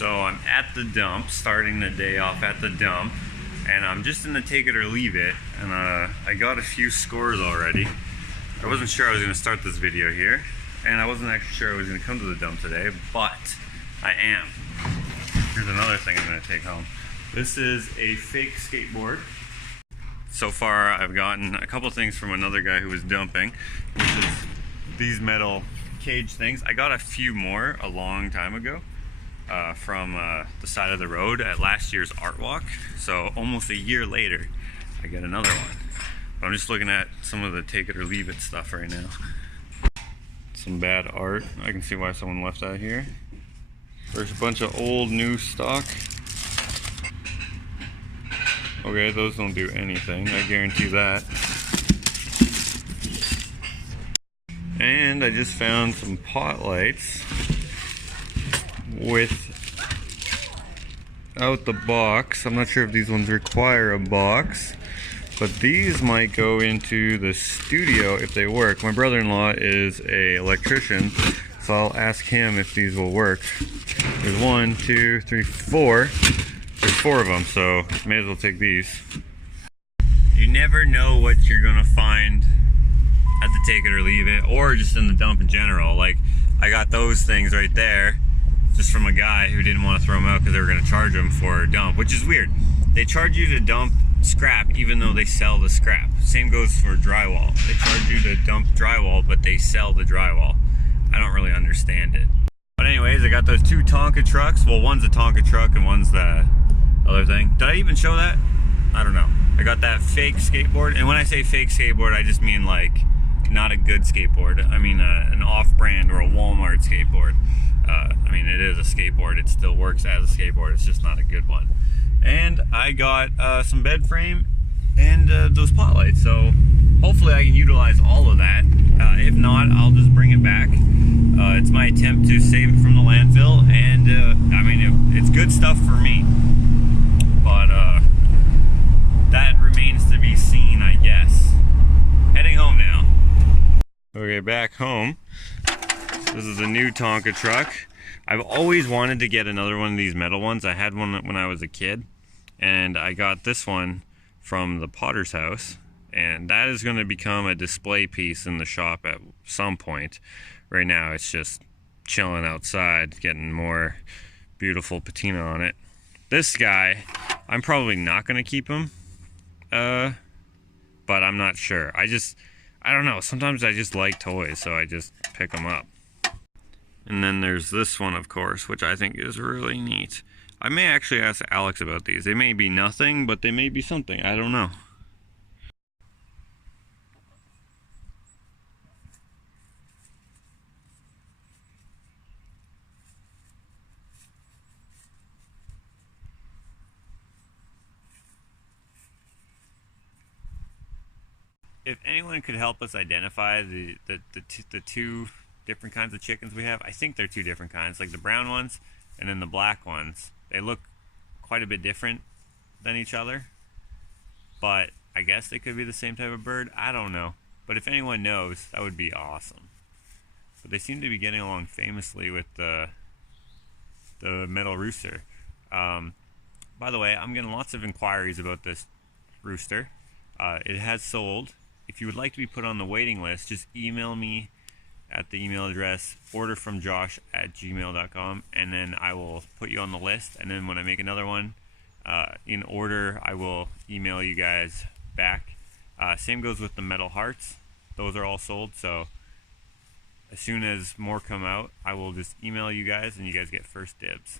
So I'm at the dump, starting the day off at the dump, and I'm just in the take it or leave it, and I got a few scores already. I wasn't sure I was going to start this video here, and I wasn't actually sure I was going to come to the dump today, but I am. Here's another thing I'm going to take home. This is a fake skateboard. So far I've gotten a couple things from another guy who was dumping, which is these metal cage things. I got a few more a long time ago from the side of the road at last year's art walk. So almost a year later, I get another one. But I'm just looking at some of the take it or leave it stuff right now. Some bad art. I can see why someone left that here. There's a bunch of old new stock. Okay, those don't do anything, I guarantee that. And I just found some pot lights without the box. I'm not sure if these ones require a box, but these might go into the studio if they work. My brother-in-law is an electrician, so I'll ask him if these will work. There's 1, 2, 3, 4. There's 4 of them, so may as well take these. You never know what you're gonna find at the take it or leave it, or just in the dump in general. Like, I got those things right there just from a guy who didn't want to throw them out because they were gonna charge him for a dump, which is weird. They charge you to dump scrap even though they sell the scrap. Same goes for drywall. They charge you to dump drywall, but they sell the drywall. I don't really understand it. But anyways, I got those 2 Tonka trucks. Well, one's a Tonka truck and one's the other thing. Did I even show that? I don't know. I got that fake skateboard, and when I say fake skateboard, I just mean like not a good skateboard. I mean an off-brand or a Walmart skateboard. I mean, it is a skateboard. It still works as a skateboard. It's just not a good one. And I got some bed frame and those pot lights. So hopefully I can utilize all of that. If not, I'll just bring it back. It's my attempt to save it from the landfill, and I mean, it's good stuff for me. But that remains to be seen, I guess. Heading home now. Okay, back home. This is a new Tonka truck. I've always wanted to get another one of these metal ones. I had one when I was a kid, and I got this one from the Potter's house, and that is going to become a display piece in the shop at some point. Right now it's just chilling outside, getting more beautiful patina on it. This guy, I'm probably not going to keep him, but I'm not sure. I don't know, sometimes I just like toys, so I just pick them up. And then there's this one, of course, which I think is really neat. I may actually ask Alex about these. They may be nothing, but they may be something. I don't know. If anyone could help us identify the 2 different kinds of chickens we have, I think they're 2 different kinds, like the brown ones and then the black ones. They look quite a bit different than each other, but I guess they could be the same type of bird. I don't know, but if anyone knows, that would be awesome. But they seem to be getting along famously with the metal rooster. By the way, I'm getting lots of inquiries about this rooster. It has sold. If you would like to be put on the waiting list, just email me at the email address orderfromjosh@gmail.com, and then I will put you on the list. And then when I make another one in order, I will email you guys back. Same goes with the metal hearts. Those are all sold, so as soon as more come out, I will just email you guys and you guys get first dibs.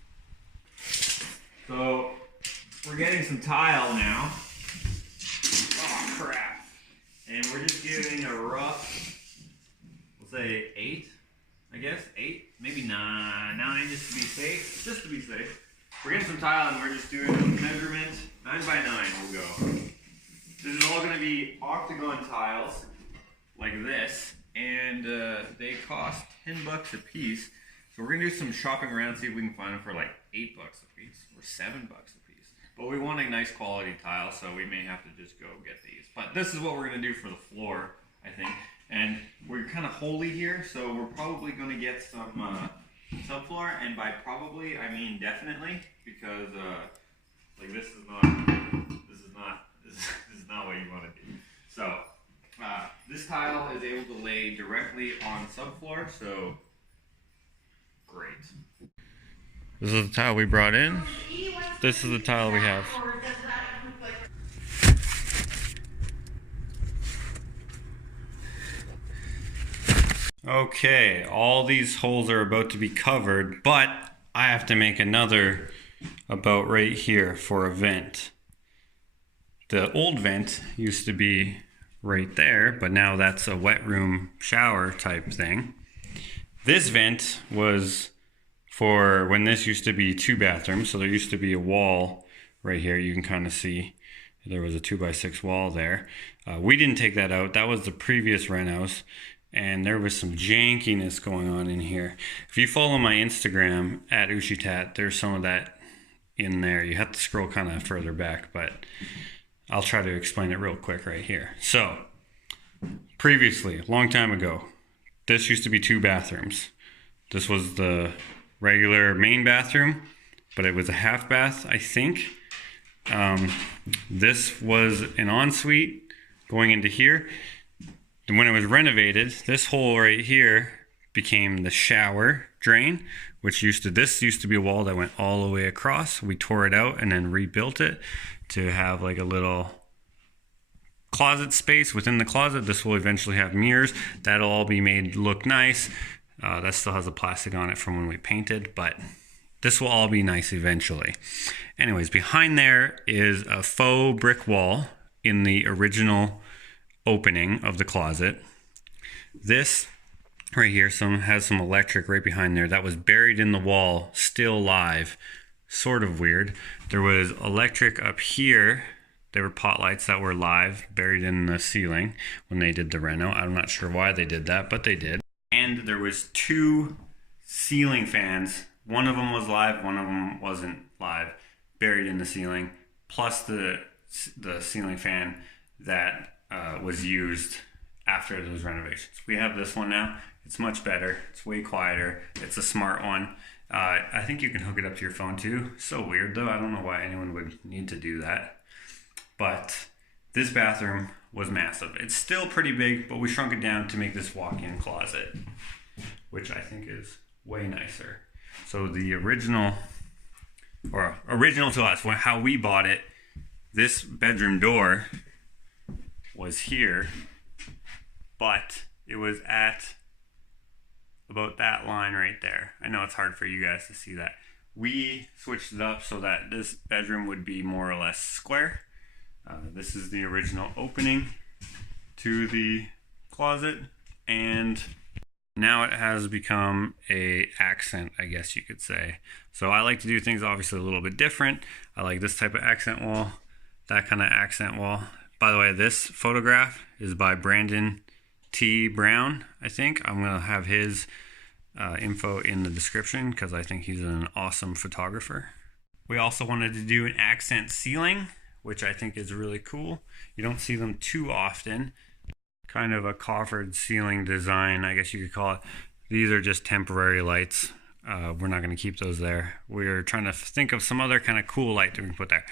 So we're getting some tile now. Oh crap. And we're just giving a rough, we'll say 8, I guess, 8, maybe 9 just to be safe, We're getting some tile and we're just doing a measurement, 9 by 9 we'll go. This is all going to be octagon tiles, like this, and they cost 10 bucks a piece. So we're going to do some shopping around, see if we can find them for like 8 bucks a piece, or 7 bucks a piece. But we want a nice quality tile, so we may have to just go get these. But this is what we're going to do for the floor, I think. And we're kind of holy here, so we're probably going to get some subfloor, and by probably I mean definitely, because like this is not what you want to do. So this tile is able to lay directly on subfloor, so great. This is the tile we brought in. This is the tile we have. Okay, all these holes are about to be covered, but I have to make another about right here for a vent. The old vent used to be right there, but now that's a wet room shower type thing. This vent was for when this used to be 2 bathrooms, so there used to be a wall right here. You can kind of see there was a 2x6 wall there. We didn't take that out. That was the previous rent house. And there was some jankiness going on in here. If you follow my Instagram at Ushitat, there's some of that in there. You have to scroll kind of further back, but I'll try to explain it real quick right here. So, previously, a long time ago, this used to be 2 bathrooms. This was the regular main bathroom, but it was a half bath, I think. This was an ensuite going into here. And when it was renovated, this hole right here became the shower drain, which used to be a wall that went all the way across. We tore it out and then rebuilt it to have like a little closet space within the closet. This will eventually have mirrors. That'll all be made look nice. That still has the plastic on it from when we painted, but this will all be nice eventually. Anyways, behind there is a faux brick wall in the original opening of the closet. This right here has some electric right behind there that was buried in the wall, still live. Sort of weird. There was electric up here. There were pot lights that were live, buried in the ceiling when they did the reno. I'm not sure why they did that, but they did. And there was 2 ceiling fans. One of them was live, one of them wasn't live, buried in the ceiling, plus the ceiling fan that was used after those renovations. We have this one now. It's much better. It's way quieter. It's a smart one. I think you can hook it up to your phone too. So weird though. I don't know why anyone would need to do that. But this bathroom was massive. It's still pretty big, but we shrunk it down to make this walk-in closet, which I think is way nicer. So the original to us, how we bought it, this bedroom door was here, but it was at about that line right there. I know it's hard for you guys to see that. We switched it up so that this bedroom would be more or less square. This is the original opening to the closet, and now it has become a accent, I guess you could say. So I like to do things obviously a little bit different. I like this type of accent wall, that kind of accent wall. By the way, this photograph is by Brandon T. Brown, I think. I'm going to have his info in the description because I think he's an awesome photographer. We also wanted to do an accent ceiling, which I think is really cool. You don't see them too often. Kind of a coffered ceiling design, I guess you could call it. These are just temporary lights. We're not going to keep those there. We're trying to think of some other kind of cool light that we can put there.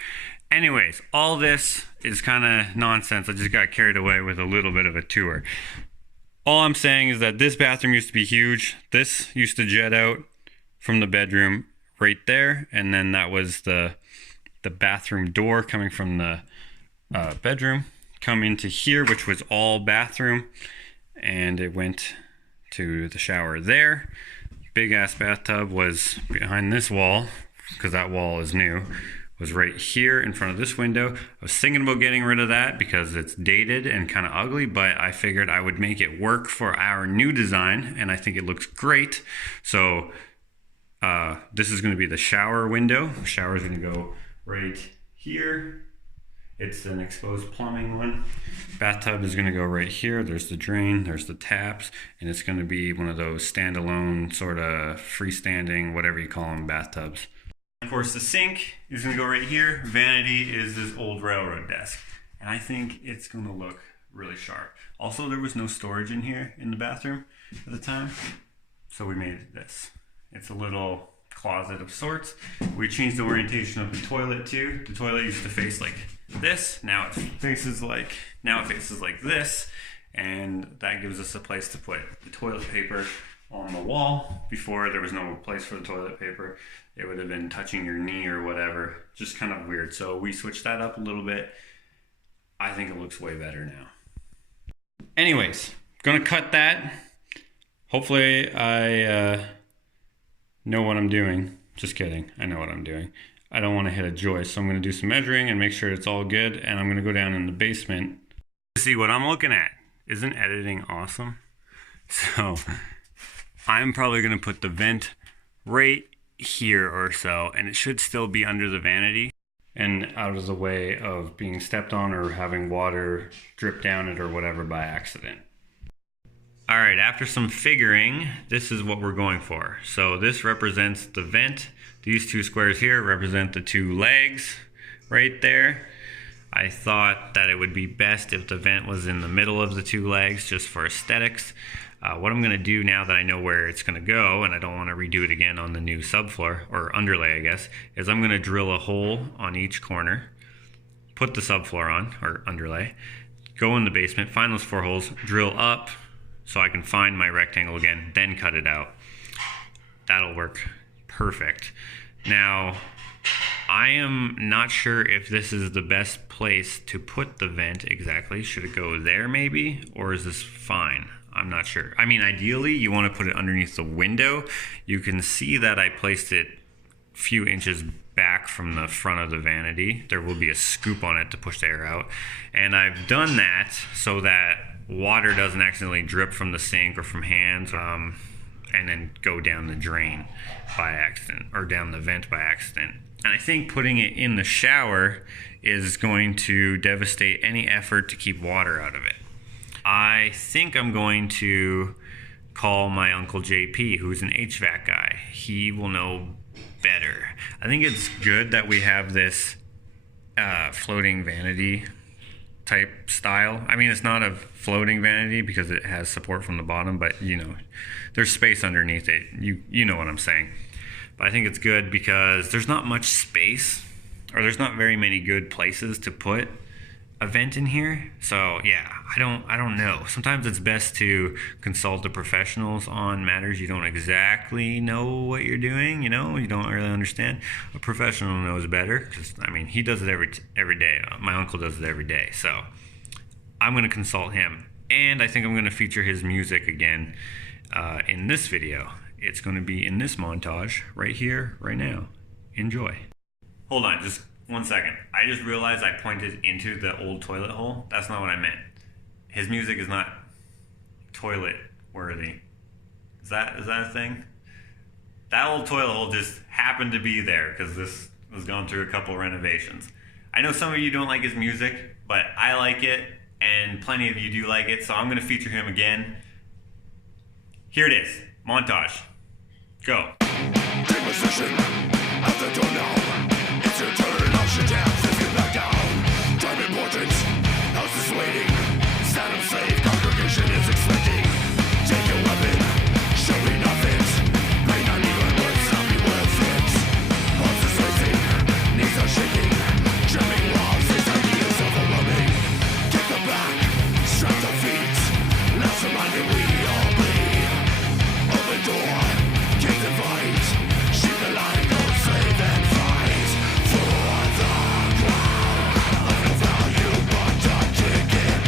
Anyways, all this is kind of nonsense. I just got carried away with a little bit of a tour. All I'm saying is that this bathroom used to be huge. This used to jet out from the bedroom right there, and then that was the bathroom door coming from the bedroom, come into here, which was all bathroom, and it went to the shower there. Big ass bathtub was behind this wall, because that wall is new, was right here in front of this window. I was thinking about getting rid of that because it's dated and kind of ugly, but I figured I would make it work for our new design, and I think it looks great. So this is going to be the shower window. Shower is going to go right here. It's an exposed plumbing one. Bathtub is going to go right here. There's the drain, there's the taps, and it's going to be one of those standalone sort of freestanding, whatever you call them, bathtubs. Of course, the sink is going to go right here. Vanity is this old railroad desk, and I think it's going to look really sharp. Also, there was no storage in here in the bathroom at the time, so we made this. It's a little closet of sorts. We changed the orientation of the toilet too. The toilet used to face like this. Now it faces like this, and that gives us a place to put the toilet paper on the wall. Before, there was no place for the toilet paper. It would have been touching your knee or whatever. Just kind of weird. So we switched that up a little bit. I think it looks way better now. Anyways, gonna cut that. Hopefully I know what I'm doing. Just kidding. I know what I'm doing. I don't want to hit a joist, so I'm going to do some measuring and make sure it's all good, and I'm going to go down in the basement to see what I'm looking at. Isn't editing awesome? So I'm probably going to put the vent right here or so, and it should still be under the vanity and out of the way of being stepped on or having water drip down it or whatever by accident. All right, after some figuring, this is what we're going for. So this represents the vent. These two squares here represent the two legs right there. I thought that it would be best if the vent was in the middle of the two legs just for aesthetics. What I'm gonna do now that I know where it's gonna go, and I don't wanna redo it again on the new subfloor, or underlay I guess, is I'm gonna drill a hole on each corner, put the subfloor on, or underlay, go in the basement, find those 4 holes, drill up, so I can find my rectangle again, then cut it out. That'll work perfect. Now, I am not sure if this is the best place to put the vent exactly. Should it go there maybe, or is this fine? I'm not sure. I mean, ideally, you want to put it underneath the window. You can see that I placed it a few inches back from the front of the vanity. There will be a scoop on it to push the air out. And I've done that so that water doesn't accidentally drip from the sink or from hands and then go down the drain by accident, or down the vent by accident. And I think putting it in the shower is going to devastate any effort to keep water out of it. I think I'm going to call my Uncle JP, who's an HVAC guy. He will know better. I think it's good that we have this floating vanity type style. I mean, it's not a floating vanity because it has support from the bottom, but you know, there's space underneath it. You know what I'm saying. But I think it's good because there's not much space, or there's not very many good places to put a vent in here. So yeah, I don't know. Sometimes it's best to consult the professionals on matters you don't exactly know what you're doing, you know, you don't really understand. A professional knows better, because I mean, he does it every day. My uncle does it every day. So I'm going to consult him, and I think I'm going to feature his music again in this video. It's going to be in this montage right here, right now. Enjoy. Hold on, just 1 second. I just realized I pointed into the old toilet hole. That's not what I meant. His music is not toilet worthy. Is that a thing? That old toilet hole just happened to be there because this was going through a couple renovations. I know some of you don't like his music, but I like it, and plenty of you do like it, so I'm going to feature him again. Here it is. Montage. Go. Take position at the door now. It's your turn, I'll shut down, let's get back down. Time important, house is waiting. Stand up safe, congregation is expecting. Take your weapon, show me nothing. May not even words, not be worth it. Pulse is racing, knees are shaking. Trimming walls, these ideas overwhelming. Kick the back, strap the feet. Let's remind me we all bleed. Open door, kick the fight. Sheep the line, go save and fight. For the ground, of no value but a ticket.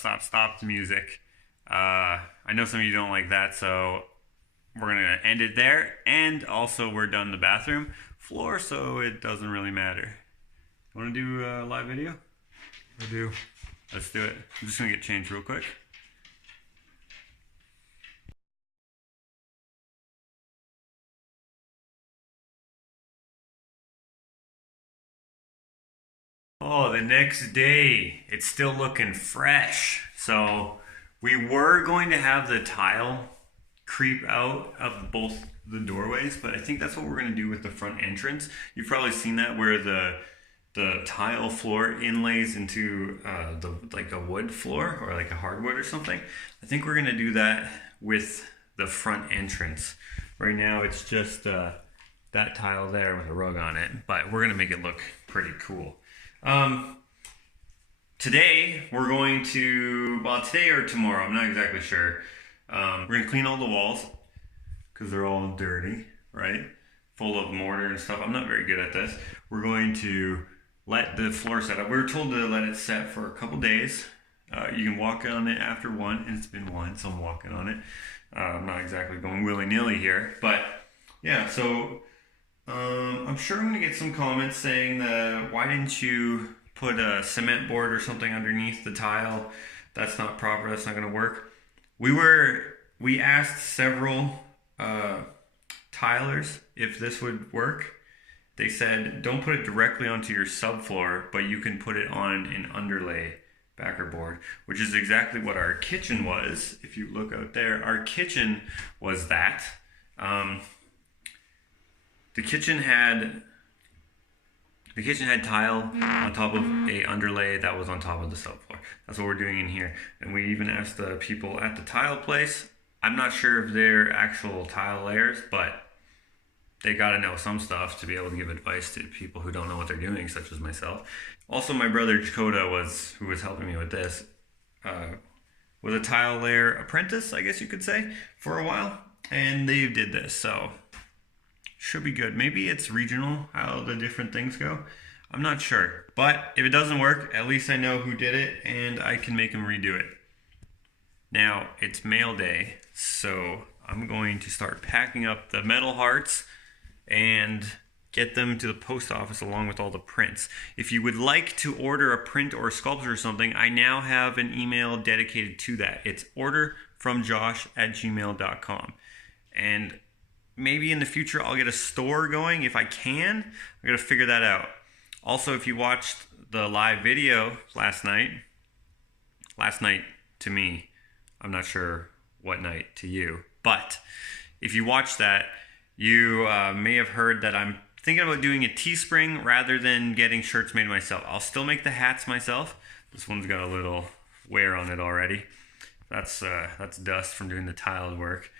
stop the music. I know some of you don't like that, so we're gonna end it there. And also, we're done the bathroom floor, so it doesn't really matter. Want to do a live video? I do. Let's do it. I'm just gonna get changed real quick. Oh, the next day, it's still looking fresh. So we were going to have the tile creep out of both the doorways, but I think that's what we're going to do with the front entrance. You've probably seen that where the tile floor inlays into like a wood floor or like a hardwood or something. I think we're going to do that with the front entrance. Right now it's just that tile there with a rug on it, but we're going to make it look pretty cool. Today we're going to, well, today or tomorrow, I'm not exactly sure. We're going to clean all the walls because they're all dirty, right? Full of mortar and stuff. I'm not very good at this. We're going to let the floor set up. We were told to let it set for a couple days. You can walk on it after one, and it's been one, so I'm walking on it. I'm not exactly going willy-nilly here, but yeah, so I'm sure I'm going to get some comments saying that why didn't you put a cement board or something underneath the tile? That's not proper, that's not going to work. We asked several tilers if this would work. They said don't put it directly onto your subfloor, but you can put it on an underlay backer board, which is exactly what our kitchen was. If you look out there, our kitchen was that. The kitchen had tile on top of a underlay that was on top of the subfloor. That's what we're doing in here. And we even asked the people at the tile place. I'm not sure if they're actual tile layers, but they got to know some stuff to be able to give advice to people who don't know what they're doing, such as myself. Also, my brother Jacoda who was helping me with this, was a tile layer apprentice, I guess you could say, for a while. And they did this, so should be good. Maybe it's regional how the different things go. I'm not sure. But if it doesn't work, at least I know who did it and I can make them redo it. Now, it's mail day, so I'm going to start packing up the metal hearts and get them to the post office along with all the prints. If you would like to order a print or a sculpture or something, I now have an email dedicated to that. It's orderfromjosh@gmail.com. And maybe in the future I'll get a store going if I can. I'm gonna figure that out. Also, if you watched the live video last night to me, I'm not sure what night to you, but if you watched that, you may have heard that I'm thinking about doing a Teespring rather than getting shirts made myself. I'll still make the hats myself. This one's got a little wear on it already. That's dust from doing the tiled work.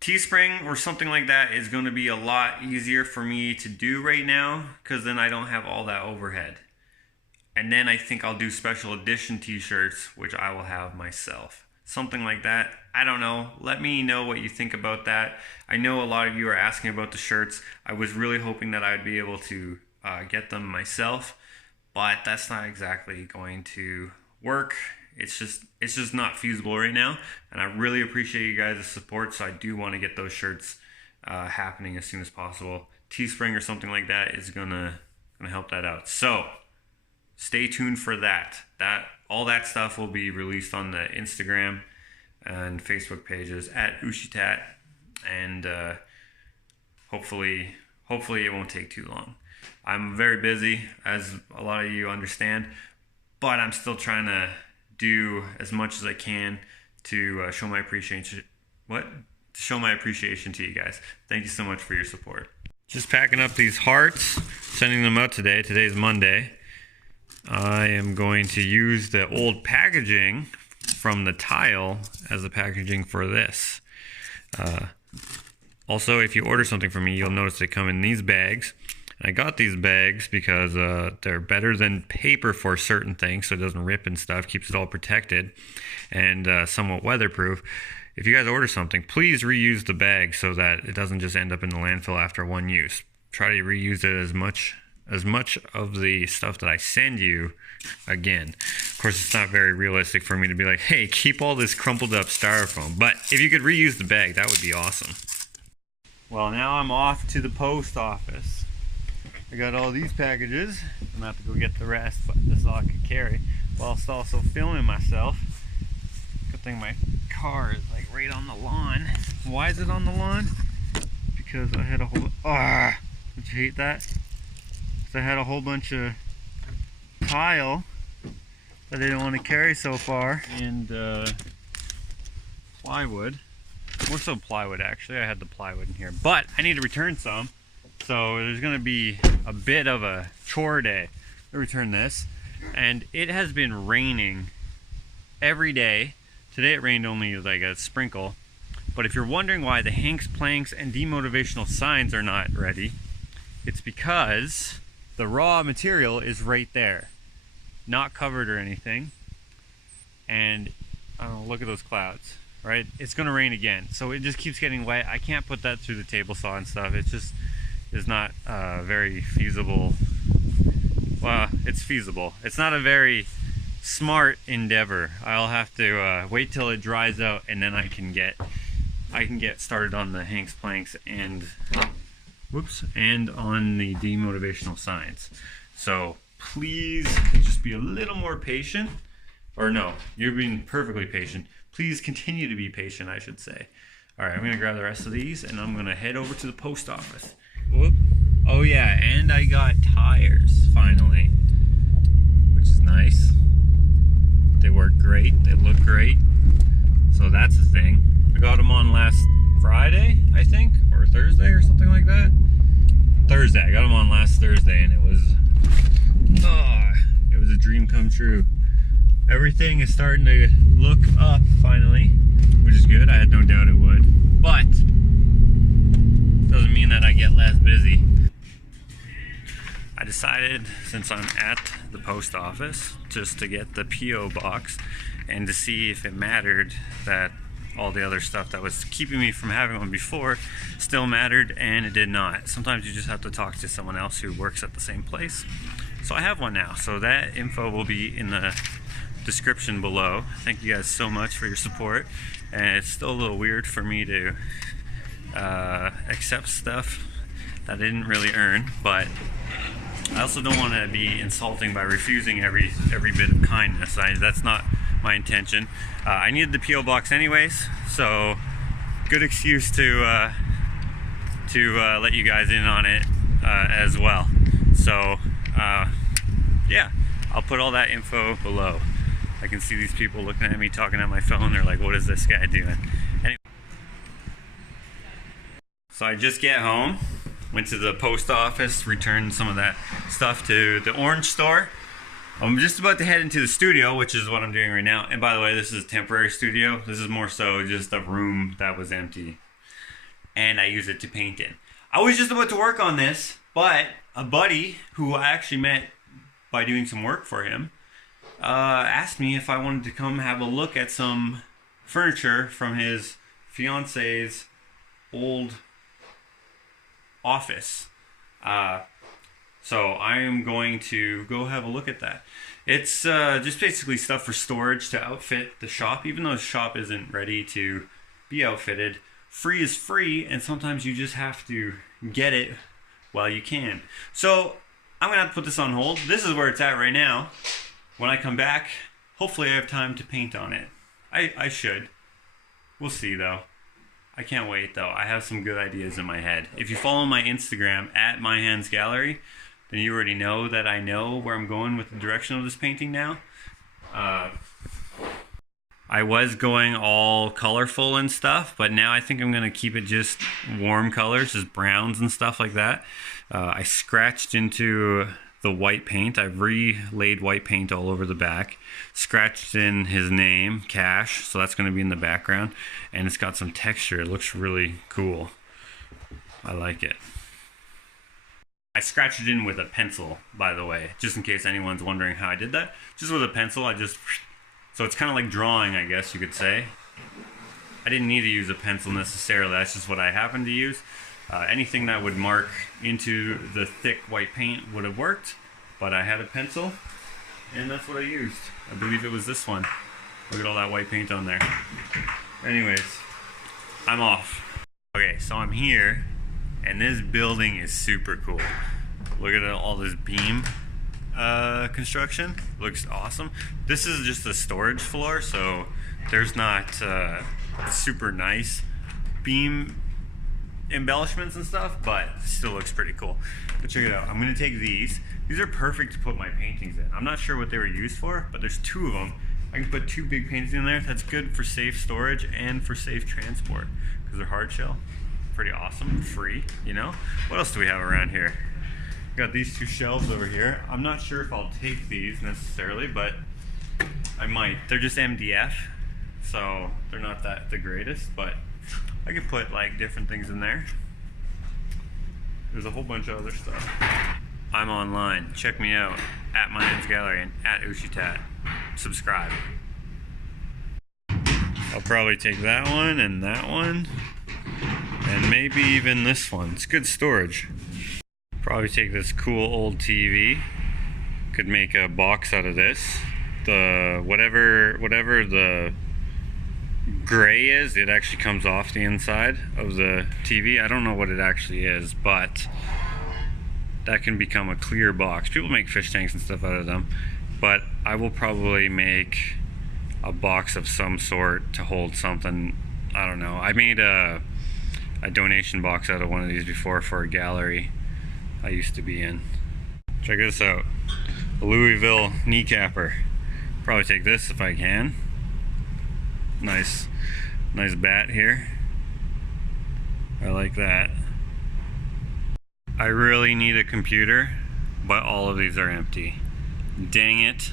Teespring or something like that is going to be a lot easier for me to do right now because then I don't have all that overhead. And then I think I'll do special edition t-shirts, which I will have myself. Something like that. I don't know. Let me know what you think about that. I know a lot of you are asking about the shirts. I was really hoping that I'd be able to get them myself, but that's not exactly going to work. It's just not feasible right now, and I really appreciate you guys' support, so I do want to get those shirts happening as soon as possible. Teespring or something like that is gonna help that out. So stay tuned for that. All that stuff will be released on the Instagram and Facebook pages at Ushitat, and hopefully it won't take too long. I'm very busy, as a lot of you understand, but I'm still trying to do as much as I can to show my appreciation. To show my appreciation to you guys. Thank you so much for your support. Just packing up these hearts, sending them out today. Today's Monday. I am going to use the old packaging from the tile as the packaging for this. Also, if you order something from me, you'll notice they come in these bags. I got these bags because they're better than paper for certain things, so it doesn't rip and stuff, keeps it all protected, and somewhat weatherproof. If you guys order something, please reuse the bag so that it doesn't just end up in the landfill after one use. Try to reuse it as much as much of the stuff that I send you again. Of course, it's not very realistic for me to be like, hey, keep all this crumpled up styrofoam. But if you could reuse the bag, that would be awesome. Well, now I'm off to the post office. I got all these packages. I'm gonna have to go get the rest, but this is all I could carry, whilst also filming myself. Good thing my car is like right on the lawn. Why is it on the lawn? Because I had a whole, don't you hate that? Because I had a whole bunch of tile that I didn't want to carry so far, and plywood. More so plywood, actually. I had the plywood in here, but I need to return some, so there's going to be a bit of a chore day to return this. And it has been raining every day. Today it rained only like a sprinkle. But if you're wondering why the Hanks planks and demotivational signs are not ready, it's because the raw material is right there, not covered or anything. And I don't know, look at those clouds, right? It's gonna rain again, so it just keeps getting wet. I can't put that through the table saw and stuff. It just is not very feasible. Well, it's feasible. It's not a very smart endeavor. I'll have to wait till it dries out, and then I can get started on the Hanks planks and on the demotivational signs. So please just be a little more patient. Or no, you're being perfectly patient. Please continue to be patient, I should say. All right, I'm gonna grab the rest of these and I'm gonna head over to the post office. Whoop. Oh yeah, and I got tires finally, which is nice. They work great, they look great. So that's the thing. I got them on last Friday, I think, or Thursday or something like that. Thursday, I got them on last Thursday, and it was a dream come true. Everything is starting to look up finally, which is good. I had no doubt it would, but doesn't mean that I get less busy. I decided, since I'm at the post office, just to get the P.O. box and to see if it mattered that all the other stuff that was keeping me from having one before still mattered, and it did not. Sometimes you just have to talk to someone else who works at the same place. So I have one now, so that info will be in the description below. Thank you guys so much for your support, and it's still a little weird for me to accept stuff that I didn't really earn, but I also don't want to be insulting by refusing every bit of kindness. That's not my intention. I needed the P.O. box anyways, so good excuse to let you guys in on it as well. So yeah, I'll put all that info below. I can see these people looking at me talking on my phone. They're like, what is this guy doing? Anyway, so I just get home, went to the post office, returned some of that stuff to the orange store. I'm just about to head into the studio, which is what I'm doing right now. And by the way, this is a temporary studio. This is more so just a room that was empty, and I use it to paint in. I was just about to work on this, but a buddy who I actually met by doing some work for him asked me if I wanted to come have a look at some furniture from his fiance's old office. So I am going to go have a look at that. It's just basically stuff for storage to outfit the shop, even though the shop isn't ready to be outfitted. Free is free, and sometimes you just have to get it while you can. So I'm gonna have to put this on hold. This is where it's at right now. When I come back, hopefully I have time to paint on it. I should. We'll see though. I can't wait though. I have some good ideas in my head. If you follow my Instagram at myhandsgallery, then you already know that I know where I'm going with the direction of this painting now. I was going all colorful and stuff, but now I think I'm going to keep it just warm colors, just browns and stuff like that. I scratched into the white paint. I've relaid white paint all over the back. Scratched in his name, Cash, so that's going to be in the background. And it's got some texture. It looks really cool. I like it. I scratched it in with a pencil, by the way, just in case anyone's wondering how I did that. Just with a pencil, so it's kind of like drawing, I guess you could say. I didn't need to use a pencil necessarily, that's just what I happened to use. Anything that would mark into the thick white paint would have worked, but I had a pencil and that's what I used. I believe it was this one. Look at all that white paint on there. Anyways, I'm off. Okay, so I'm here and this building is super cool. Look at all this beam construction. Looks awesome. This is just a storage floor, so there's not super nice beam embellishments and stuff, but it still looks pretty cool. But check it out. I'm gonna take these. These are perfect to put my paintings in. I'm not sure what they were used for, but there's 2 of them. I can put 2 big paintings in there. That's good for safe storage and for safe transport because they're hard shell. Pretty awesome, free, you know? What else do we have around here? Got these 2 shelves over here. I'm not sure if I'll take these necessarily, but I might. They're just MDF, so they're not the greatest, but I could put like different things in there. There's a whole bunch of other stuff. I'm online. Check me out at My Hands Gallery and at Ushitat. Subscribe. I'll probably take that one and maybe even this one. It's good storage. Probably take this cool old TV. Could make a box out of this. The whatever the gray is, it actually comes off the inside of the TV. I don't know what it actually is, but that can become a clear box. People make fish tanks and stuff out of them, but I will probably make a box of some sort to hold something. I don't know. I made a donation box out of one of these before for a gallery I used to be in. Check this out. A Louisville kneecapper. Probably take this if I can. Nice bat here. I like that. I really need a computer, but all of these are empty. Dang it.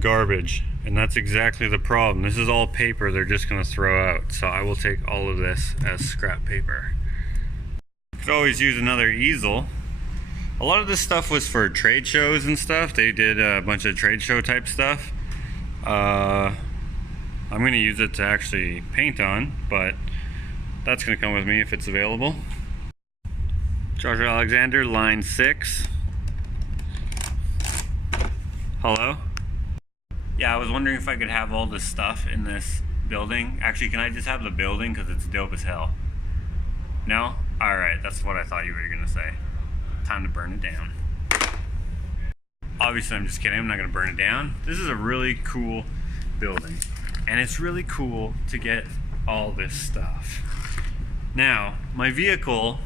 Garbage. And that's exactly the problem. This is all paper they're just gonna throw out. So I will take all of this as scrap paper. Could always use another easel. A lot of this stuff was for trade shows and stuff. They did a bunch of trade show type stuff. I'm gonna use it to actually paint on, but that's gonna come with me if it's available. Joshua Alexander, line 6. Hello? Yeah, I was wondering if I could have all this stuff in this building. Actually, can I just have the building because it's dope as hell? No? Alright, that's what I thought you were gonna say. Time to burn it down. Obviously, I'm just kidding. I'm not gonna burn it down. This is a really cool building. And it's really cool to get all this stuff. Now, my vehicle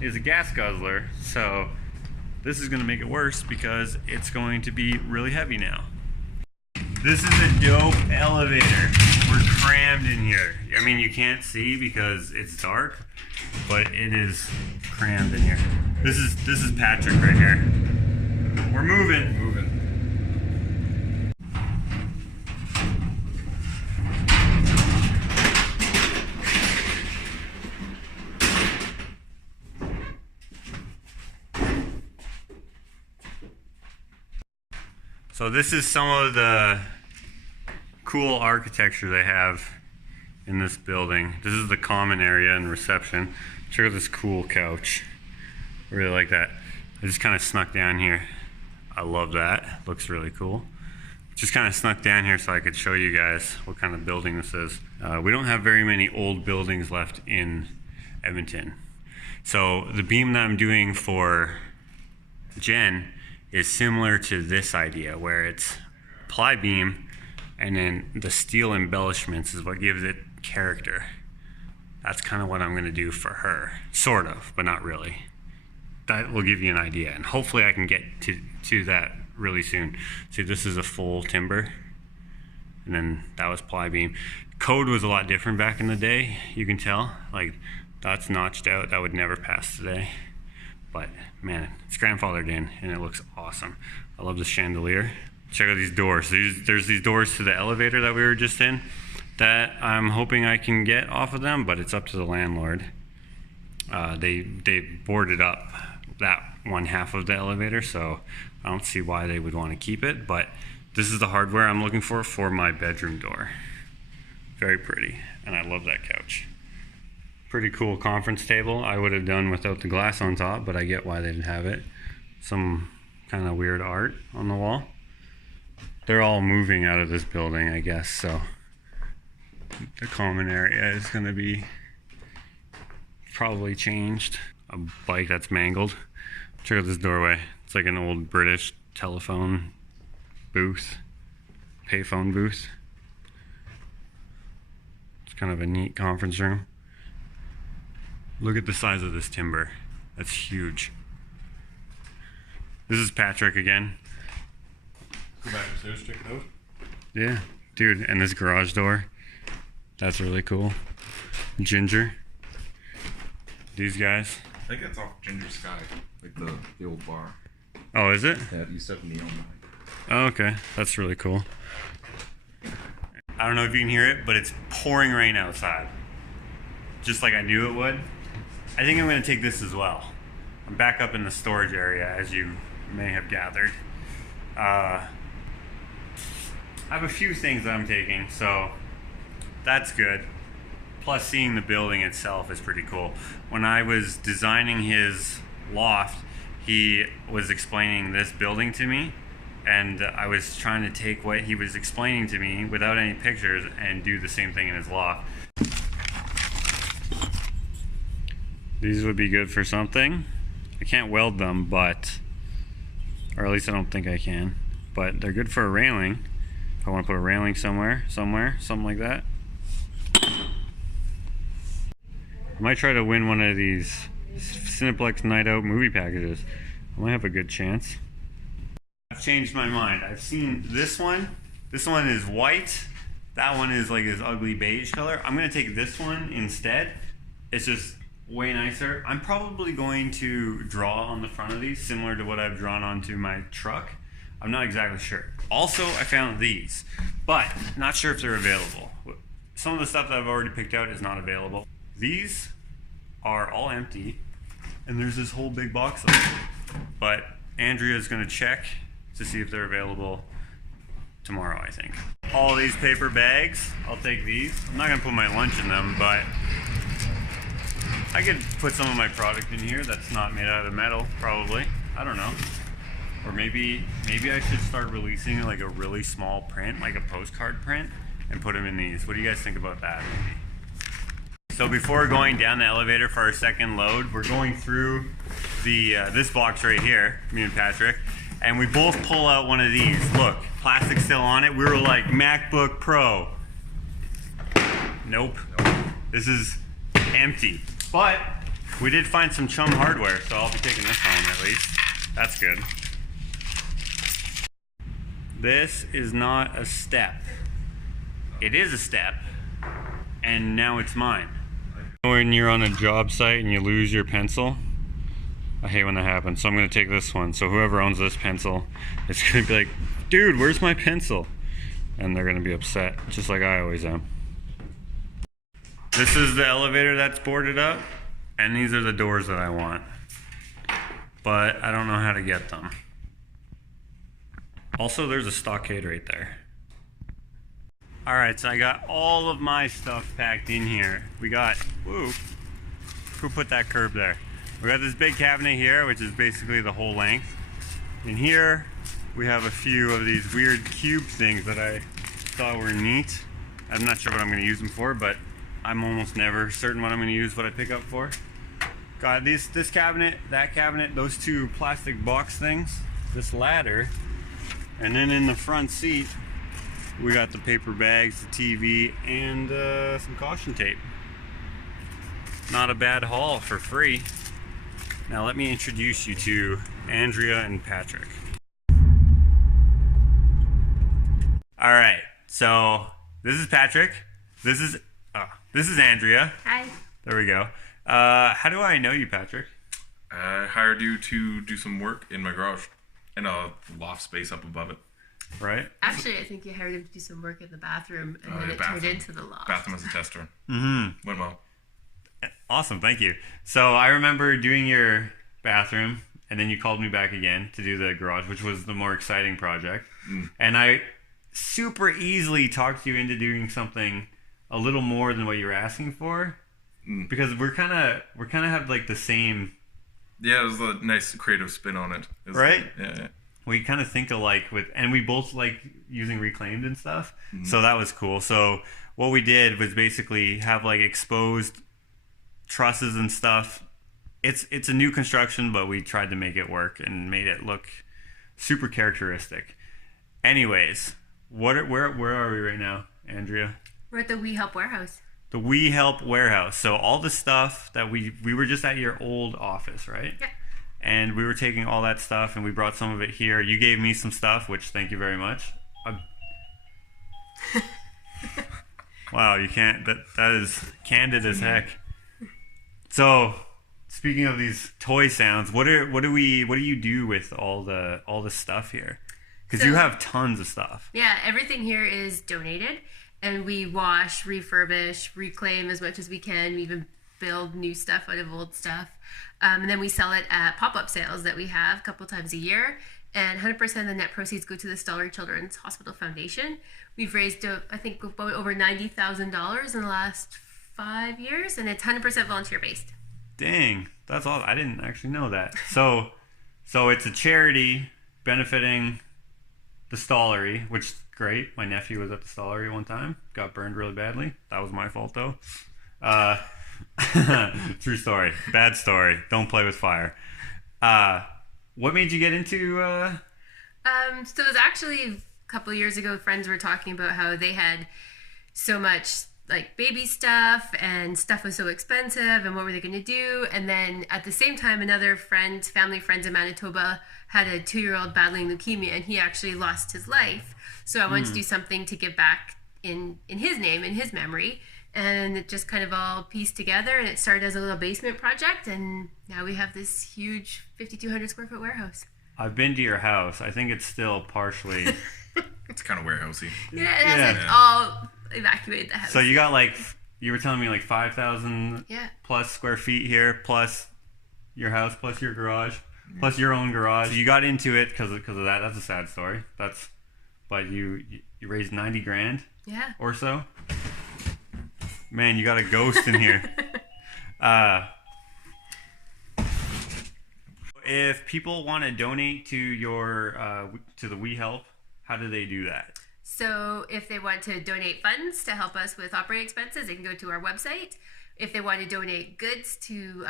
is a gas guzzler, so this is gonna make it worse because it's going to be really heavy now. This is a dope elevator. We're crammed in here. I mean, you can't see because it's dark, but it is crammed in here. This is Patrick right here. We're moving. So this is some of the cool architecture they have in this building. This is the common area and reception. Check out this cool couch. I really like that. I just kind of snuck down here. I love that. Looks really cool. Just kind of snuck down here so I could show you guys what kind of building this is. We don't have very many old buildings left in Edmonton. So the beam that I'm doing for Jen is similar to this idea where it's ply beam and then the steel embellishments is what gives it character. That's kind of what I'm going to do for her. Sort of, but not really. That will give you an idea, and hopefully I can get to that really soon. See, this is a full timber, and then that was ply beam. Code was a lot different back in the day, you can tell. Like, that's notched out. That would never pass today. But man, it's grandfathered in and it looks awesome. I love the chandelier. Check out these doors. There's these doors to the elevator that we were just in that I'm hoping I can get off of them, but it's up to the landlord. They boarded up that one half of the elevator, so I don't see why they would want to keep it, but this is the hardware I'm looking for my bedroom door. Very pretty, and I love that couch. Pretty cool conference table. I would have done without the glass on top, but I get why they didn't have it. Some kind of weird art on the wall. They're all moving out of this building, I guess, so the common area is going to be probably changed. A bike that's mangled. Check out this doorway. It's like an old British telephone booth, payphone booth. It's kind of a neat conference room. Look at the size of this timber. That's huge. This is Patrick again. Go back upstairs, check it out. Yeah, dude, and this garage door. That's really cool. Ginger. These guys. I think that's off Ginger Sky, like the old bar. Oh, is it? Yeah, it used to have neon light. Oh, okay. That's really cool. I don't know if you can hear it, but it's pouring rain outside. Just like I knew it would. I think I'm going to take this as well. I'm back up in the storage area, as you may have gathered. I have a few things that I'm taking, so that's good. Plus, seeing the building itself is pretty cool. When I was designing his loft, he was explaining this building to me, and I was trying to take what he was explaining to me without any pictures and do the same thing in his loft. These would be good for something. I can't weld them, but, or at least I don't think I can, but they're good for a railing. If I want to put a railing somewhere, something like that. I might try to win one of these Cineplex Night Out movie packages. I might have a good chance. I've changed my mind. I've seen this one. This one is white. That one is like this ugly beige color. I'm going to take this one instead. It's just way nicer. I'm probably going to draw on the front of these, similar to what I've drawn onto my truck. I'm not exactly sure. Also, I found these, but not sure if they're available. Some of the stuff that I've already picked out is not available. These are all empty, and there's this whole big box of them. But Andrea's gonna check to see if they're available tomorrow, I think. All these paper bags, I'll take these. I'm not gonna put my lunch in them, but I could put some of my product in here that's not made out of metal, probably. I don't know. Or maybe I should start releasing like a really small print, like a postcard print, and put them in these. What do you guys think about that, maybe? So before going down the elevator for our second load, we're going through the this box right here, me and Patrick, and we both pull out one of these. Look, plastic still on it. We were like, MacBook Pro. Nope. This is empty. But we did find some chum hardware, so I'll be taking this home at least. That's good. This is not a step. It is a step, and now it's mine. When you're on a job site and you lose your pencil, I hate when that happens, so I'm going to take this one. So whoever owns this pencil is going to be like, dude, where's my pencil? And they're going to be upset, just like I always am. This is the elevator that's boarded up, and these are the doors that I want. But I don't know how to get them. Also, there's a stockade right there. Alright, so I got all of my stuff packed in here. We got, who put that curb there? We got this big cabinet here, which is basically the whole length. In here, we have a few of these weird cube things that I thought were neat. I'm not sure what I'm going to use them for, but I'm almost never certain what I'm going to use what I pick up for. Got this cabinet, that cabinet, those two plastic box things, this ladder, and then in the front seat, we got the paper bags, the TV, and some caution tape. Not a bad haul for free. Now let me introduce you to Andrea and Patrick. All right, so this is Patrick. This is Andrea. Hi. There we go. How do I know you, Patrick? I hired you to do some work in my garage and a loft space up above it. Right? Actually, I think you hired him to do some work in the bathroom, and then the it turned bathroom. into the loft. Bathroom as a tester. Mm-hmm. Went well. Awesome, thank you. So I remember doing your bathroom, and then you called me back again to do the garage, which was the more exciting project. And I super easily talked you into doing something a little more than what you were asking for. because we're kind of have like the same. Yeah, it was a nice creative spin on it. It was Right? good. Yeah. We kind of think alike and we both like using reclaimed and stuff. So that was cool. So what we did was basically have like exposed trusses and stuff. It's a new construction, but we tried to make it work and made it look super characteristic. Anyways, where are we right now, Andrea? We're at the We Help warehouse. The We Help warehouse. So all the stuff that we were just at your old office, right? Yeah. And we were taking all that stuff and we brought some of it here. You gave me some stuff, which thank you very much. Wow, you can't. That is candid as heck. So, speaking of these toy sounds, what do you do with all the stuff here? Because you have tons of stuff. Yeah, everything here is donated, and we wash, refurbish, reclaim as much as we can. We even build new stuff out of old stuff. And then we sell it at pop-up sales that we have a couple times a year. And 100% of the net proceeds go to the Stony Children's Hospital Foundation. We've raised, I think, about over $90,000 in the last 5 years, and it's 100% volunteer-based. Dang, that's all. I didn't actually know that. So it's a charity benefiting the Stollery, which is great. My nephew was at the Stollery one time. Got burned really badly. That was my fault, though. True story. Bad story. Don't play with fire. What made you get into... So it was actually a couple of years ago, friends were talking about how they had so much like baby stuff and stuff was so expensive and what were they going to do. And then at the same time, another family friends in Manitoba had a 2-year-old battling leukemia and he actually lost his life. So I wanted to do something to give back in his name, in his memory. And it just kind of all pieced together, and it started as a little basement project, and now we have this huge 5,200 square foot warehouse. I've been to your house. I think it's still partially... It's kind of warehousey. Yeah, it hasn't all evacuated the house. So you got like, you were telling me like 5,000 plus square feet here, plus your house, plus your garage, plus your own garage. So you got into it because of that. That's a sad story. But you raised 90 grand or so. Man, you got a ghost in here. If people want to donate to your to the We Help, how do they do that? So if they want to donate funds to help us with operating expenses, they can go to our website. If they want to donate goods to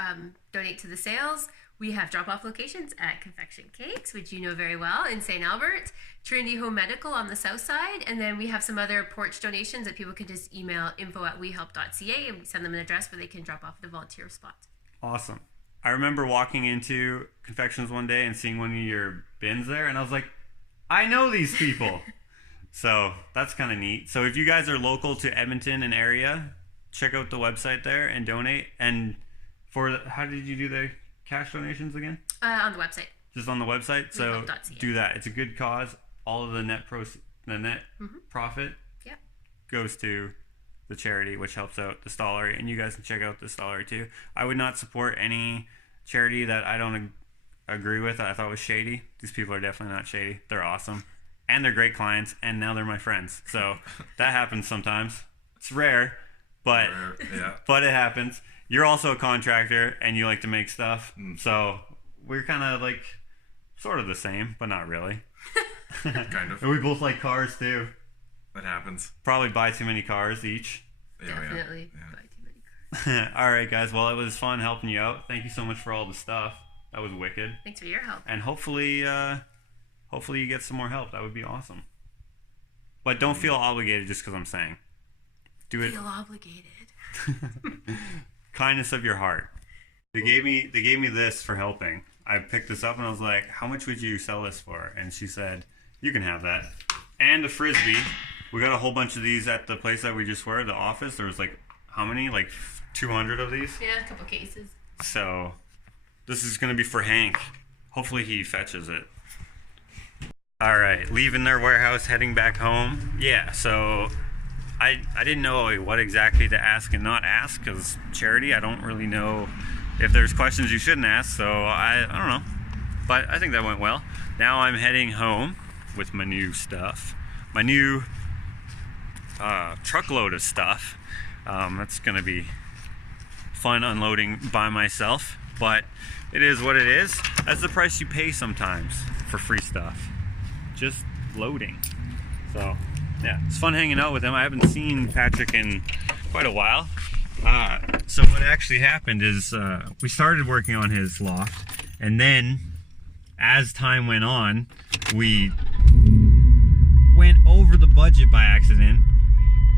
donate to the sales, we have drop-off locations at Confection Cakes, which you know very well, in St. Albert, Trinity Home Medical on the south side, and then we have some other porch donations that people can just email info@wehelp.ca and we send them an address where they can drop off the volunteer spot. Awesome. I remember walking into Confections one day and seeing one of your bins there, and I was like, I know these people. So that's kind of neat. So if you guys are local to Edmonton and area, check out the website there and donate. And how did you do the cash donations again? On the website. Just on the website? So wehelp.ca. do that. It's a good cause. All of the net profit goes to the charity, which helps out the Stollery. And you guys can check out the Stollery too. I would not support any charity that I don't agree with. I thought was shady. These people are definitely not shady. They're awesome. And they're great clients. And now they're my friends. So that happens sometimes. It's rare, but it happens. You're also a contractor and you like to make stuff. So we're kind of like sort of the same, but not really. Kind of. And we both like cars too. That happens. Probably buy too many cars each. Definitely. Yeah. Buy too many cars. All right, guys. Well, it was fun helping you out. Thank you so much for all the stuff. That was wicked. Thanks for your help. And hopefully you get some more help. That would be awesome. But don't feel obligated just because I'm saying. Do it. Feel obligated. Kindness of your heart. They gave me this for helping. I picked this up and I was like, how much would you sell this for? And she said, you can have that. And a Frisbee. We got a whole bunch of these at the place that we just were, the office. There was like, how many? Like 200 of these? Yeah, a couple cases. So this is going to be for Hank. Hopefully he fetches it. All right, leaving their warehouse, heading back home. Yeah, so I didn't know what exactly to ask and not ask because charity, I don't really know if there's questions you shouldn't ask, so I don't know. But I think that went well. Now I'm heading home with my new stuff. My new truckload of stuff. That's going to be fun unloading by myself, but it is what it is. That's the price you pay sometimes for free stuff. Just loading. So yeah, it's fun hanging out with him. I haven't seen Patrick in quite a while. So what actually happened is we started working on his loft, and then as time went on, we went over the budget by accident.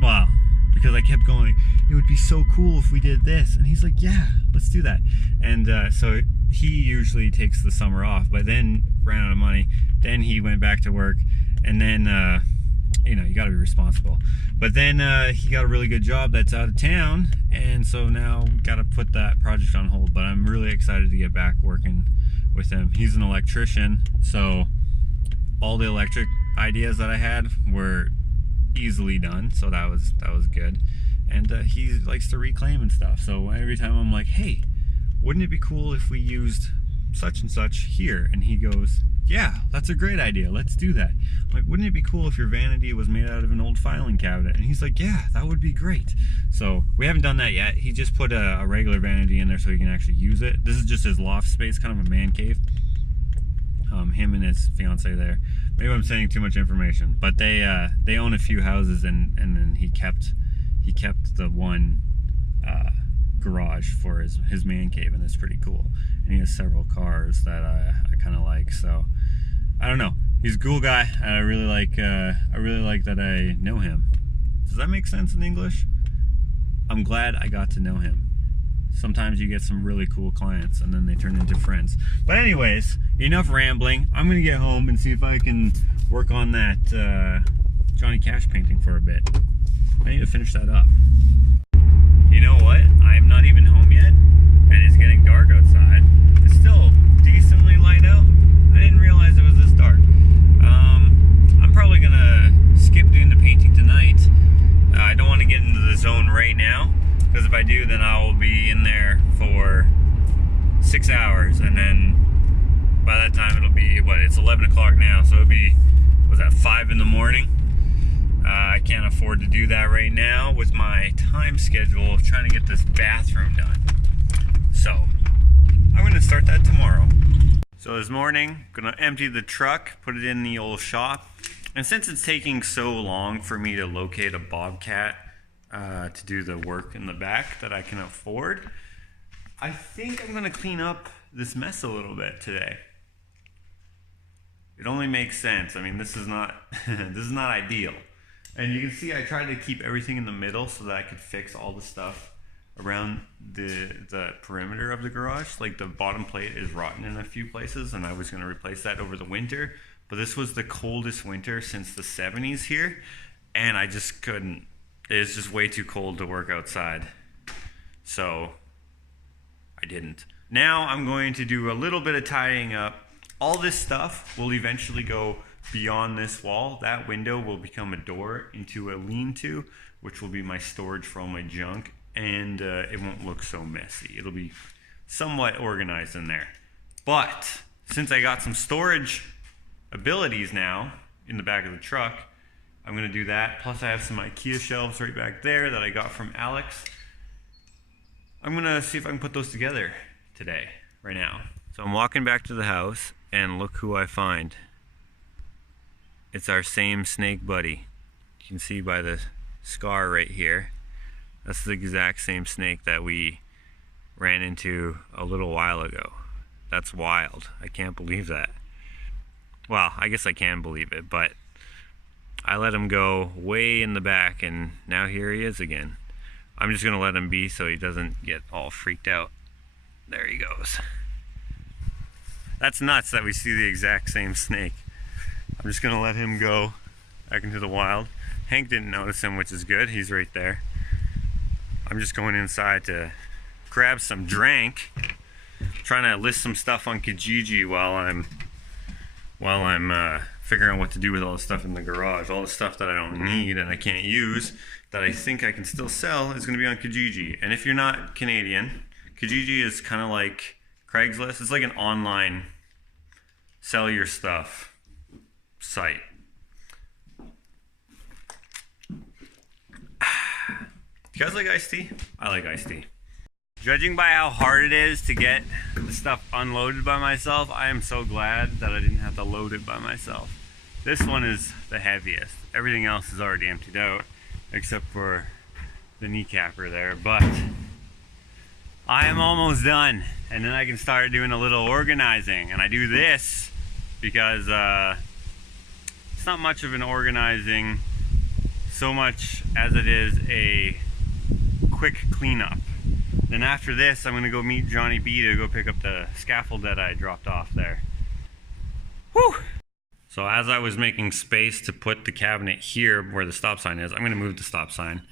Well, because I kept going, it would be so cool if we did this. And he's like, yeah, let's do that. And so he usually takes the summer off, but then ran out of money. Then he went back to work, and then, you know, you gotta be responsible. But then he got a really good job that's out of town, and so now we gotta put that project on hold. But I'm really excited to get back working with him. He's an electrician, so all the electric ideas that I had were easily done, so that was good. And he likes to reclaim and stuff, so every time I'm like, hey, wouldn't it be cool if we used such and such here? And he goes, yeah, that's a great idea, let's do that. I'm like, wouldn't it be cool if your vanity was made out of an old filing cabinet? And he's like, yeah, that would be great. So we haven't done that yet. He just put a regular vanity in there so he can actually use it. This is just his loft space, kind of a man cave. Him and his fiance there. Maybe I'm saying too much information, but they own a few houses, and then he kept the one garage for his man cave, and it's pretty cool. And he has several cars that I kind of like. So I don't know. He's a cool guy, and I really like that I know him. Does that make sense in English? I'm glad I got to know him. Sometimes you get some really cool clients and then they turn into friends. But anyways, enough rambling. I'm gonna get home and see if I can work on that Johnny Cash painting for a bit. I need to finish that up. You know what? I'm not even home yet, and it's getting dark outside. It's still decently light out. I didn't realize it was this dark. I'm probably gonna skip doing the painting tonight. I don't want to get into the zone right now, because if I do, then I will be in there for 6 hours, and then by that time it'll be, what, it's 11 o'clock now, so it'll be, was that 5 in the morning? I can't afford to do that right now with my time schedule of trying to get this bathroom done. So I'm going to start that tomorrow. So this morning, I'm going to empty the truck, put it in the old shop, and since it's taking so long for me to locate a Bobcat to do the work in the back that I can afford, I think I'm going to clean up this mess a little bit today. It only makes sense. I mean, this is not this is not ideal. And you can see I tried to keep everything in the middle so that I could fix all the stuff around the perimeter of the garage. Like the bottom plate is rotten in a few places, and I was going to replace that over the winter. But this was the coldest winter since the 70s here, and I just couldn't. It's just way too cold to work outside. So I didn't. Now I'm going to do a little bit of tidying up. All this stuff will eventually go beyond this wall. That window will become a door into a lean-to, which will be my storage for all my junk, and it won't look so messy. It'll be somewhat organized in there. But since I got some storage abilities now in the back of the truck, I'm going to do that. Plus I have some IKEA shelves right back there that I got from Alex. I'm going to see if I can put those together today, right now. So I'm walking back to the house, and look who I find. It's our same snake buddy. You can see by the scar right here. That's the exact same snake that we ran into a little while ago. That's wild. I can't believe that. Well, I guess I can believe it, but I let him go way in the back, and now here he is again. I'm just gonna let him be so he doesn't get all freaked out. There he goes. That's nuts that we see the exact same snake. I'm just gonna let him go back into the wild. Hank didn't notice him, which is good. He's right there. I'm just going inside to grab some drink. Trying to list some stuff on Kijiji while I'm figuring out what to do with all the stuff in the garage. All the stuff that I don't need and I can't use that I think I can still sell is going to be on Kijiji. And if you're not Canadian, Kijiji is kind of like Craigslist. It's like an online sell your stuff site. You guys like iced tea? I like iced tea. Judging by how hard it is to get the stuff unloaded by myself, I am so glad that I didn't have to load it by myself. This one is the heaviest. Everything else is already emptied out, except for the kneecapper there, but I am almost done. And then I can start doing a little organizing. And I do this because it's not much of an organizing so much as it is a quick cleanup. Then after this, I'm gonna go meet Johnny B to go pick up the scaffold that I dropped off there. Whew! So as I was making space to put the cabinet here where the stop sign is, I'm gonna move the stop sign.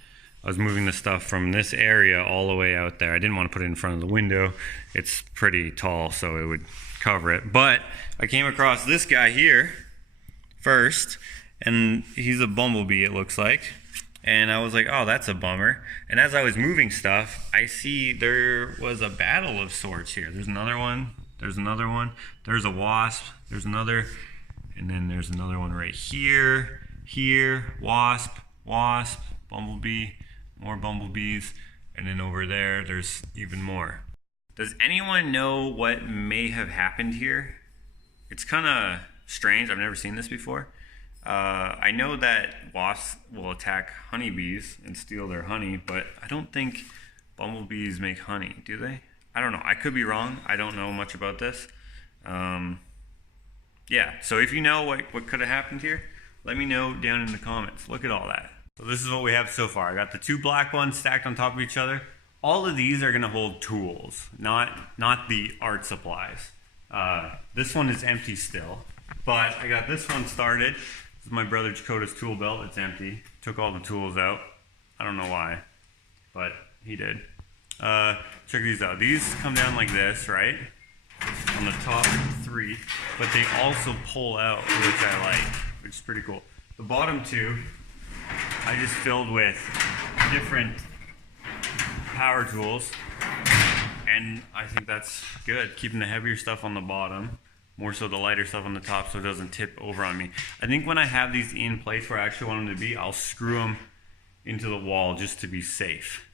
I was moving the stuff from this area all the way out there. I didn't want to put it in front of the window. It's pretty tall, so it would cover it. But I came across this guy here first, and he's a bumblebee, it looks like. And I was like, oh, that's a bummer. And as I was moving stuff, I see there was a battle of sorts here. There's another one, there's another one, there's a wasp, there's another, and then there's another one right here, here, wasp, wasp, bumblebee, more bumblebees, and then over there, there's even more. Does anyone know what may have happened here? It's kind of strange, I've never seen this before. I know that wasps will attack honeybees and steal their honey, but I don't think bumblebees make honey, do they? I don't know. I could be wrong. I don't know much about this. Yeah, so if you know what could have happened here, let me know down in the comments. Look at all that. So this is what we have so far. I got the two black ones stacked on top of each other. All of these are going to hold tools, not the art supplies. This one is empty still, but I got this one started. This is my brother Jakota's tool belt. It's empty. Took all the tools out. I don't know why, but he did. Check these out. These come down like this, right? On the top three, but they also pull out, which I like, which is pretty cool. The bottom two, I just filled with different power tools, and I think that's good. Keeping the heavier stuff on the bottom, more so the lighter stuff on the top so it doesn't tip over on me. I think when I have these in place where I actually want them to be, I'll screw them into the wall just to be safe.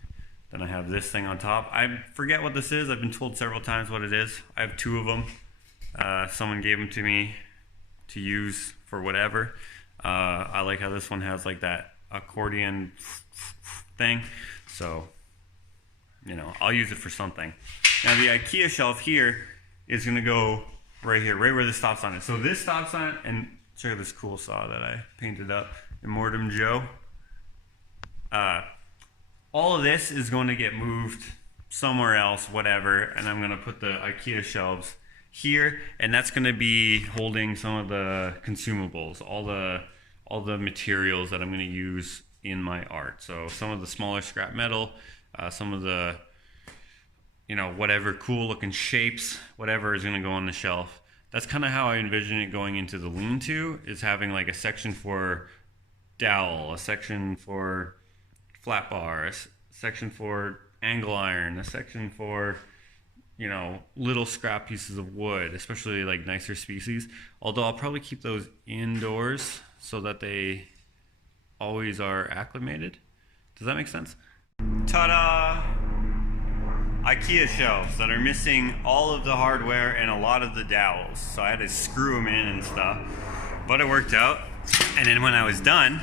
Then I have this thing on top. I forget what this is. I've been told several times what it is. I have two of them. Someone gave them to me to use for whatever. I like how this one has like that accordion thing. So, you know, I'll use it for something. Now the IKEA shelf here is gonna go right here, right where the stop sign is. So this stop sign, and check out this cool saw that I painted up, Immortum Joe. All of this is going to get moved somewhere else, whatever, and I'm gonna put the IKEA shelves here, and that's gonna be holding some of the consumables, all the materials that I'm gonna use in my art. So some of the smaller scrap metal, some of the, you know, whatever cool looking shapes, whatever is gonna go on the shelf. That's kind of how I envision it going into the lean-to, is having like a section for dowel, a section for flat bar, a section for angle iron, a section for, you know, little scrap pieces of wood, especially like nicer species. Although I'll probably keep those indoors so that they always are acclimated. Does that make sense? Ta-da! IKEA shelves that are missing all of the hardware and a lot of the dowels. So I had to screw them in and stuff, but it worked out. And then when I was done,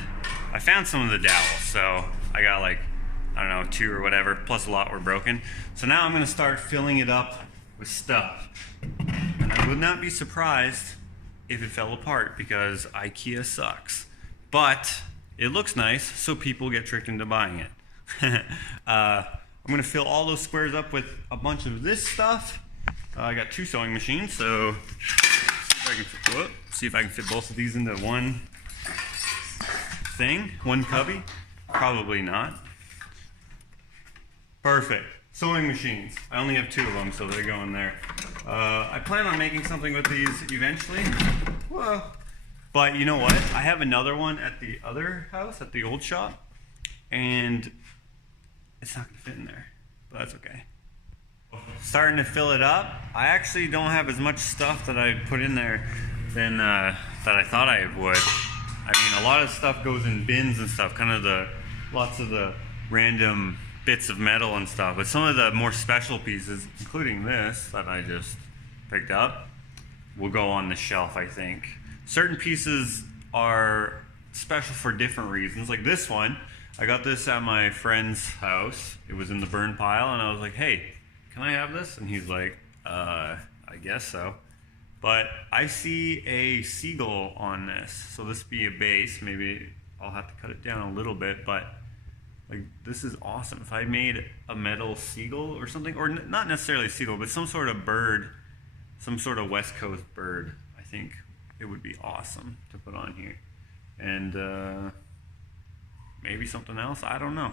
I found some of the dowels. So I got like, I don't know, 2 or whatever, plus a lot were broken. So now I'm gonna start filling it up with stuff. And I would not be surprised if it fell apart because IKEA sucks. But it looks nice, so people get tricked into buying it. I'm gonna fill all those squares up with a bunch of this stuff. I got 2 sewing machines, so see if I can fit both of these into one thing, one cubby. Probably not. Perfect. Sewing machines. I only have 2 of them, so they go in there. I plan on making something with these eventually. Whoa. But you know what? I have another one at the other house, at the old shop, and it's not gonna fit in there, but that's okay. Starting to fill it up. I actually don't have as much stuff that I put in there than that I thought I would. I mean, a lot of stuff goes in bins and stuff, kind of lots of the random bits of metal and stuff, but some of the more special pieces, including this that I just picked up, will go on the shelf, I think. Certain pieces are special for different reasons. Like this one, I got this at my friend's house. It was in the burn pile, and I was like, hey, can I have this? And he's like, I guess so. But I see a seagull on this, so this would be a base. Maybe I'll have to cut it down a little bit, but like, this is awesome. If I made a metal seagull or something, or not necessarily a seagull, but some sort of bird, some sort of West Coast bird, I think it would be awesome to put on here. And maybe something else, I don't know.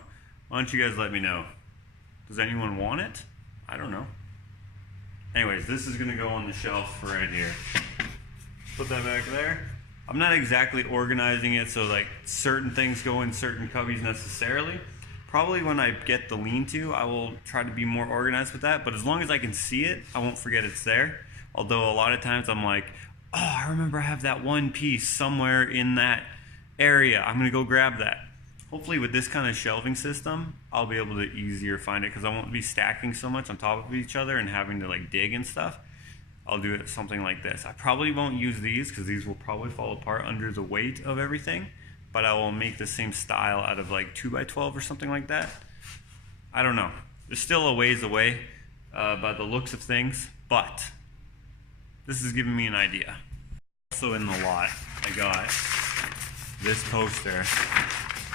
Why don't you guys let me know? Does anyone want it? I don't know. Anyways, this is gonna go on the shelf right here. Put that back there. I'm not exactly organizing it so like certain things go in certain cubbies necessarily. Probably when I get the lean-to, I will try to be more organized with that, but as long as I can see it, I won't forget it's there. Although a lot of times I'm like, oh, I remember I have that one piece somewhere in that area. I'm gonna go grab that. Hopefully with this kind of shelving system, I'll be able to easier find it because I won't be stacking so much on top of each other and having to like dig and stuff. I'll do it something like this. I probably won't use these because these will probably fall apart under the weight of everything, but I will make the same style out of like 2x12 or something like that. I don't know. There's still a ways away by the looks of things, but this is giving me an idea. Also in the lot, I got this poster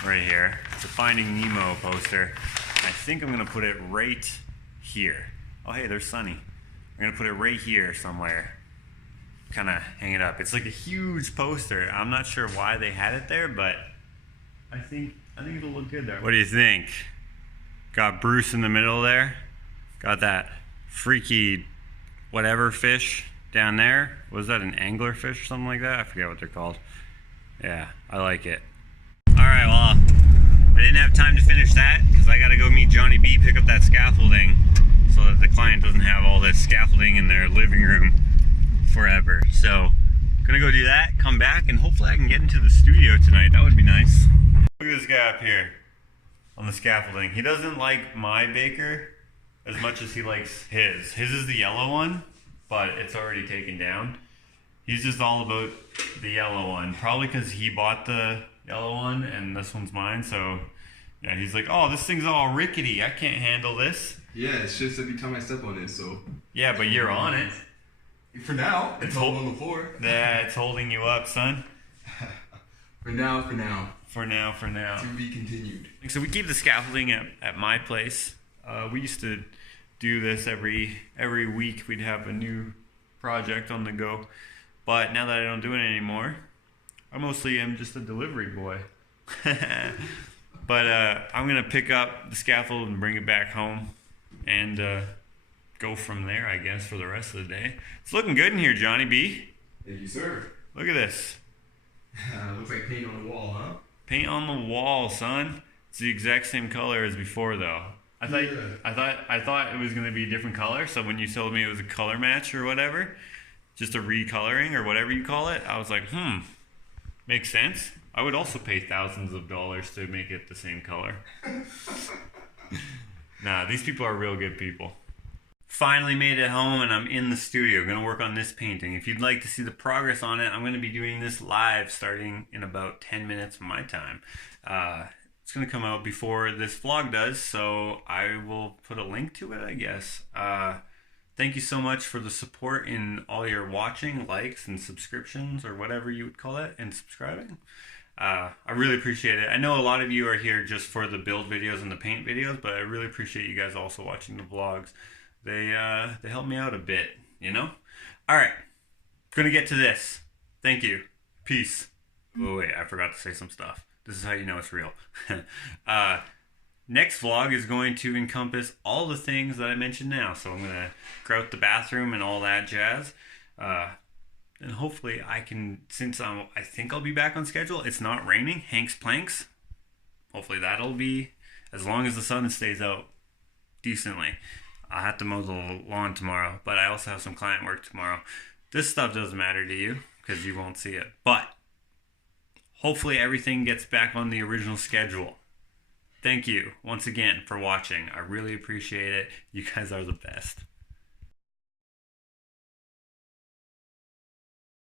right here. It's a Finding Nemo poster. I think I'm gonna put it right here. Oh hey, there's Sunny. I'm gonna put it right here somewhere. Kind of hang it up. It's like a huge poster. I'm not sure why they had it there, but I think it'll look good there. What do you think? Got Bruce in the middle there. Got that freaky whatever fish down there. Was that an angler fish or something like that? I forget what they're called. Yeah, I like it. Alright, well, I didn't have time to finish that because I gotta go meet Johnny B, pick up that scaffolding so that the client doesn't have all this scaffolding in their living room forever. So, gonna go do that, come back, and hopefully I can get into the studio tonight. That would be nice. Look at this guy up here on the scaffolding. He doesn't like my baker as much as he likes his. His is the yellow one, but it's already taken down. He's just all about the yellow one, probably because he bought the yellow one and this one's mine. So yeah, he's like, oh, this thing's all rickety, I can't handle this. Yeah, it's just every time I step on it, so. Yeah, but you're on it. For now, it's all on the floor. Yeah, it's holding you up, son. For now. For now. To be continued. So we keep the scaffolding at my place. We used to do this every week. We'd have a new project on the go. But now that I don't do it anymore, I mostly am just a delivery boy. But I'm going to pick up the scaffold and bring it back home and go from there, I guess, for the rest of the day. It's looking good in here, Johnny B. Thank you, sir. Look at this. Looks like paint on the wall, huh? Paint on the wall, son. It's the exact same color as before, though. I thought it was going to be a different color, so when you told me it was a color match or whatever, just a recoloring or whatever you call it, I was like, makes sense. I would also pay thousands of dollars to make it the same color. Nah, these people are real good people. Finally made it home and I'm in the studio. Gonna work on this painting. If you'd like to see the progress on it, I'm gonna be doing this live starting in about 10 minutes of my time. It's gonna come out before this vlog does, so I will put a link to it, I guess. Thank you so much for the support in all your watching, likes, and subscriptions, or whatever you would call it, and subscribing. I really appreciate it. I know a lot of you are here just for the build videos and the paint videos, but I really appreciate you guys also watching the vlogs. They help me out a bit, you know? Alright, gonna get to this. Thank you. Peace. Oh wait, I forgot to say some stuff. This is how you know it's real. Next vlog is going to encompass all the things that I mentioned now. So I'm gonna grout the bathroom and all that jazz. And hopefully I can, since I think I'll be back on schedule, it's not raining, Hank's planks. Hopefully that'll be, as long as the sun stays out decently. I'll have to mow the lawn tomorrow, but I also have some client work tomorrow. This stuff doesn't matter to you because you won't see it. But hopefully everything gets back on the original schedule. thank you once again for watching. I really appreciate it. You guys are the best.